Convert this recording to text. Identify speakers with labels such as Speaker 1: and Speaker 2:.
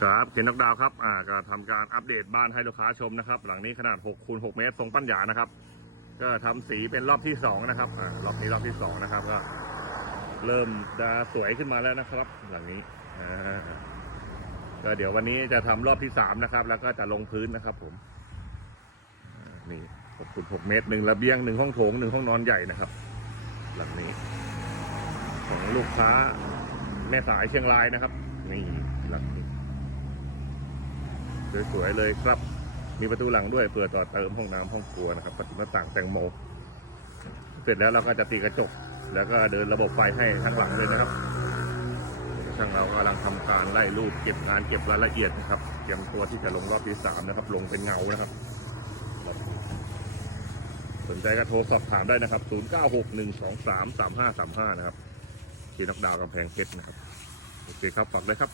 Speaker 1: ครับเคนนกดาวครับอ่าก็ทำการอัปเดตบ้านให้ลูกค้าชมนะครับ หลังนี้ขนาด6คูณ6เมตรทรงปัญญานะครับ ก็ทำสีเป็นรอบที่สองนะครับอ่ารอบนี้รอบที่สองนะครับก็เริ่มจะสวยขึ้นมาแล้วนะครับ หลังนี้อ่าก็เดี๋ยววันนี้จะทำรอบที่สามนะครับ แล้วก็จะลงพื้นนะครับ ผมนี่6คูณ6เมตรหนึ่งระเบียงหนึ่งห้องโถงหนึ่งห้องนอนใหญ่นะครับ หลังนี้ ของลูกค้าแม่สายเชียงรายนะครับ นี่หลังนี้ สวยๆเลยครับ มีประตูหลังด้วยเพื่อต่อเติมห้องน้ำห้องครัวนะครับประตูหน้าต่างแตงโม เสร็จแล้วเราก็จะตีกระจก แล้วก็เดินระบบไฟให้ทั้งหลังเลยนะครับช่างเรากำลังทำการไล่รูปเก็บงานเก็บรายละเอียดนะครับเตรียมตัวที่จะลงรอบที่สามนะครับ ลงเป็นเงานะครับ สนใจก็โทรสอบถามได้นะครับ 0961233535 นะครับที่นักดาวกำแพงเพชรนะครับ โอเคครับฝากด้วยครับ